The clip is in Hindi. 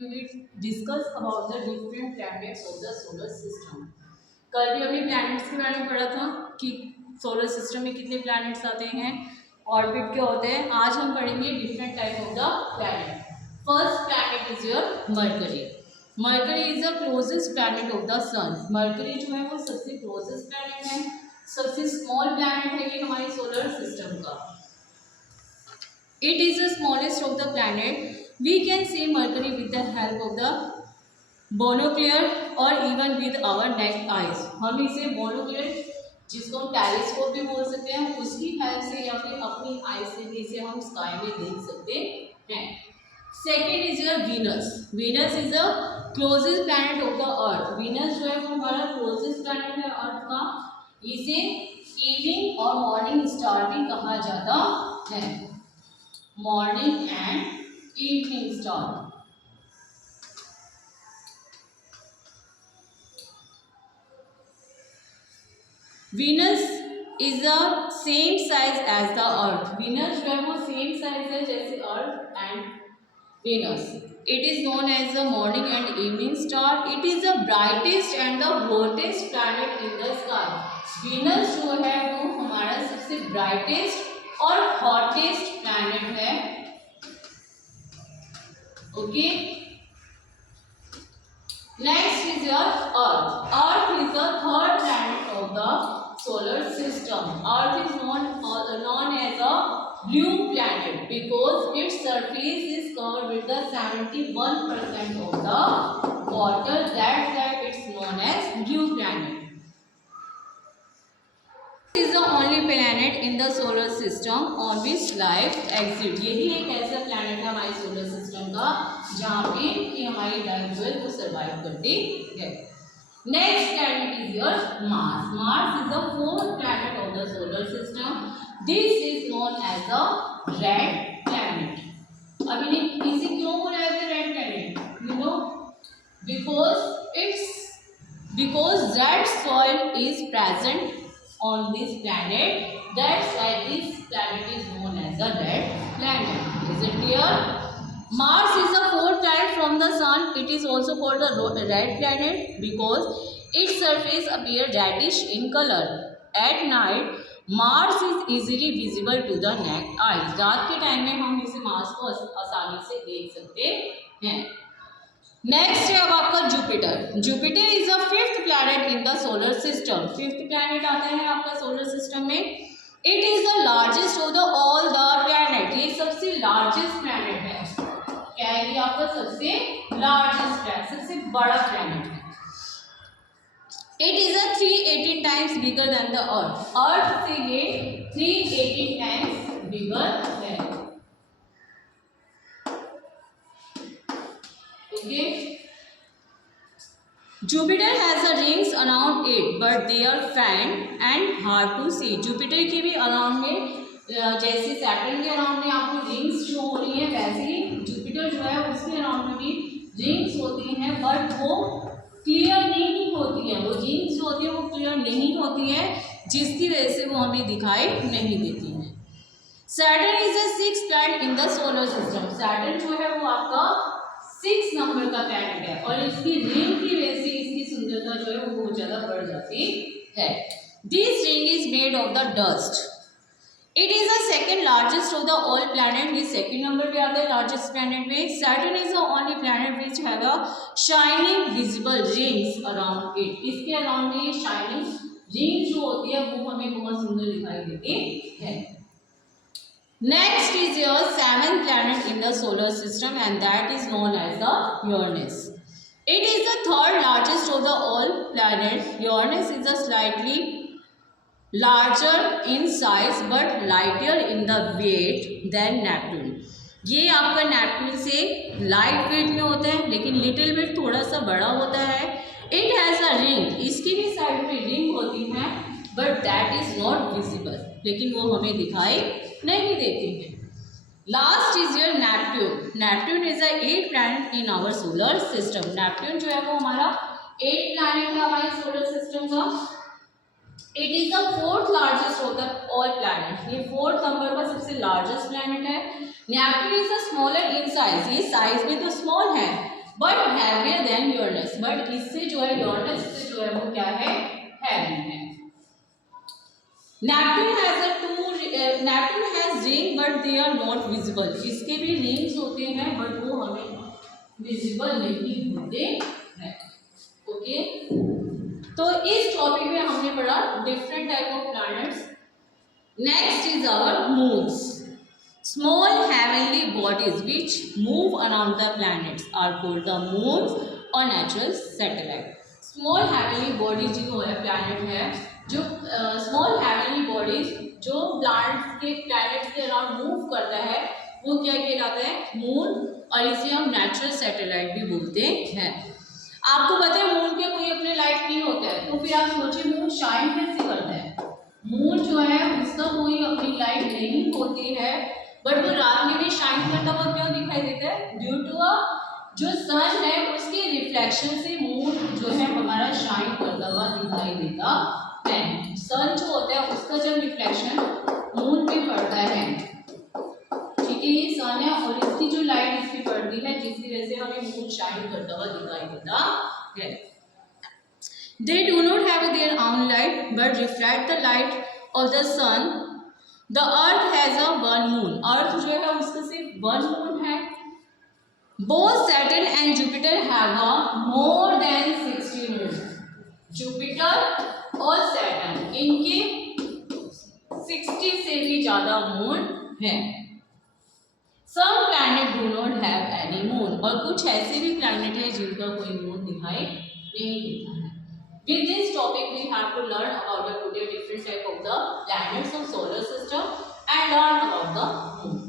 We will discuss about the different planets of the solar system. कल भी हमने प्लैनेट्स के बारे में पढ़ा था कि सोलर सिस्टम में कितने प्लैनेट्स आते हैं, ऑर्बिट क्या होते हैं. आज हम पढ़ेंगे different type of the planet. First planet is your Mercury. Mercury is the closest planet of the sun. Mercury जो है वो सबसे क्लोजेस्ट प्लैनेट है, सबसे स्मॉल प्लैनेट है ये हमारे सोलर सिस्टम का. It is the smallest of the planet. We can see Mercury with the help of the binocular or even with our naked eyes. हम इसे binocular जिसको हम टेलीस्कोप भी बोल सकते हैं उसकी हेल्प से या फिर अपनी आई से भी इसे हम स्काई में देख सकते हैं. Second is your Venus. Venus is the closest planet of the earth. Venus जो है वो हमारा क्लोजेस्ट प्लैनेट है अर्थ का. इसे इवनिंग और मॉर्निंग स्टार भी कहा जाता है. Morning and evening star. Venus is the same size as the Earth. Venus जो है वो same size है जैसे Earth and Venus. It is known as the morning and evening star. It is the brightest and the hottest planet in the sky. Venus जो है वो हमारा सबसे brightest और हॉटेस्ट प्लैनेट है. Okay, next is your Earth. Earth is the third planet of the solar system. Earth is known as a blue planet because its surface is covered with the 71% of the water. That's why it's known as blue planet. is the only planet in the solar system on which life exists. यही एक ऐसा planet है हमारे solar system का जहाँ पे कि हमारी लाइफ जो है वो सर्वाइव करती है. Next planet is your Mars. Mars is the fourth planet of the solar system. This is known as the red planet. अभी ने इसे क्यों बोला है red planet? You know, because red soil is present on this planet. That's why this planet is known as a red planet. Is it clear? Mars is the fourth planet from the sun. It is also called the red planet because its surface appears reddish in color. At night, Mars is easily visible to the naked eye. रात के टाइम में हम इसे मार्स को आसानी से देख सकते हैं. नेक्स्ट है अब आपका Jupiter. Jupiter is the fifth planet in the solar system. Fifth planet आता है आपका सोलर सिस्टम में. It is the largest of the all the planet. ये सबसे लार्जेस्ट प्लैनेट है. क्या है ये आपका सबसे लार्जेस्ट प्लैनेट, सबसे बड़ा प्लैनेट है. It is a 318 times bigger than the earth. Earth से ये 318 टाइम्स बिगर है. Okay. Jupiter has the rings around it, but they are faint and hard to see. Jupiter के भी अराउंड में जैसे सैटर्न के अराउंड में आपको रिंग्स जो हो रही है वैसे ही जुपिटर जो है उसके अराउंड में भी रिंग्स होती हैं, बट वो क्लियर नहीं होती है. वो रिंग्स जो होती है वो क्लियर नहीं होती है जिसकी वजह से वो हमें दिखाई नहीं देती है. Saturn is the sixth planet in the solar system. Saturn जो है वो आपका 6 नंबर का प्लैनेट है और इसकी रिंग की वजह से इसकी सुंदरता जो है वो बहुत ज़्यादा बढ़ जाती है. This ring is made of the dust. It is the second largest of the all planet. ये सेकंड नंबर पे आता है लार्जेस्ट प्लैनेट में. Saturn is the only planet which have a shining visible rings around it. इसके अराउंड में ये शाइनिंग रिंग जो होती है वो हमें बहुत सुंदर दिखाई देती है. Next is your seventh planet in the solar system and that is known as the Uranus. It is the third largest of the all planets. Uranus is a slightly larger in size but lighter in the weight than Neptune. ये आपका नेपट्यून से लाइट वेट में होता है लेकिन लिटिल बिट थोड़ा सा बड़ा होता है. It has a ring. इसकी भी साइड में रिंग होती है but that is not visible. लेकिन वो हमें दिखाई नहीं देती है. Last is your Neptune. Neptune is the 8th planet in our solar system. Neptune जो है वो हमारा 8th प्लैनेट है हमारे सोलर सिस्टम का. It is the 4th largest of the all planet. ये 4th नंबर का सबसे लार्जेस्ट प्लैनेट है. Neptune is the smaller in size. ये साइज में तो स्मॉल है देन यूरेनस, बट इससे जो है यूरेनस से जो है वो क्या है, हैवी है। Neptune has ring but they are not visible, इसके भी रिंग्स होते हैं बट वो हमें विजिबल नहीं होते हैं। ओके, तो इस टॉपिक में हमने पढ़ा different type of planets. Next is our moons. Small heavenly bodies which move around the planets are called the moons or natural satellite. Small heavenly bodies जो है planet है, जो small heavenly bodies जो planets के अराउंड मूव करता है वो क्या कहलाता है, मून, और इसे हम नेचुरल सैटेलाइट भी बोलते हैं। आपको पता है मून के कोई अपने लाइट नहीं होता है, तो फिर आप सोचिए मून शाइन कैसे करता है। मून जो है उसका कोई अपनी लाइट नहीं होती है, बट वो रात में भी शाइन करता हुआ क्यों दिखाई देता है, ड्यू टू जो सन है उसके रिफ्लेक्शन से मून जो है हमारा शाइन करता हुआ दिखाई देता है। सन जो होता है उसका जब रिफ्लेक्शन मून पे पड़ता है, ठीक है, ये सन है और इसकी जो लाइट इस पे पड़ती है जिसकी वजह से हमें मून शाइन करता हुआ दिखाई देता है। They do not have their own light but reflect the light of the sun. The earth has a one moon. अर्थ जो है उसका सिर्फ वन मून है। Both Saturn and Jupiter have a more than 60 moon. Jupiter और सैटर्न इनके 60 से भी ज्यादा मून है। Some planet do not have any moon. और कुछ ऐसे भी प्लैनेट है जिनका कोई मून दिखाई नहीं देता है। With this topic, we have to learn about the today different type of the planets of solar system and learn about the moon.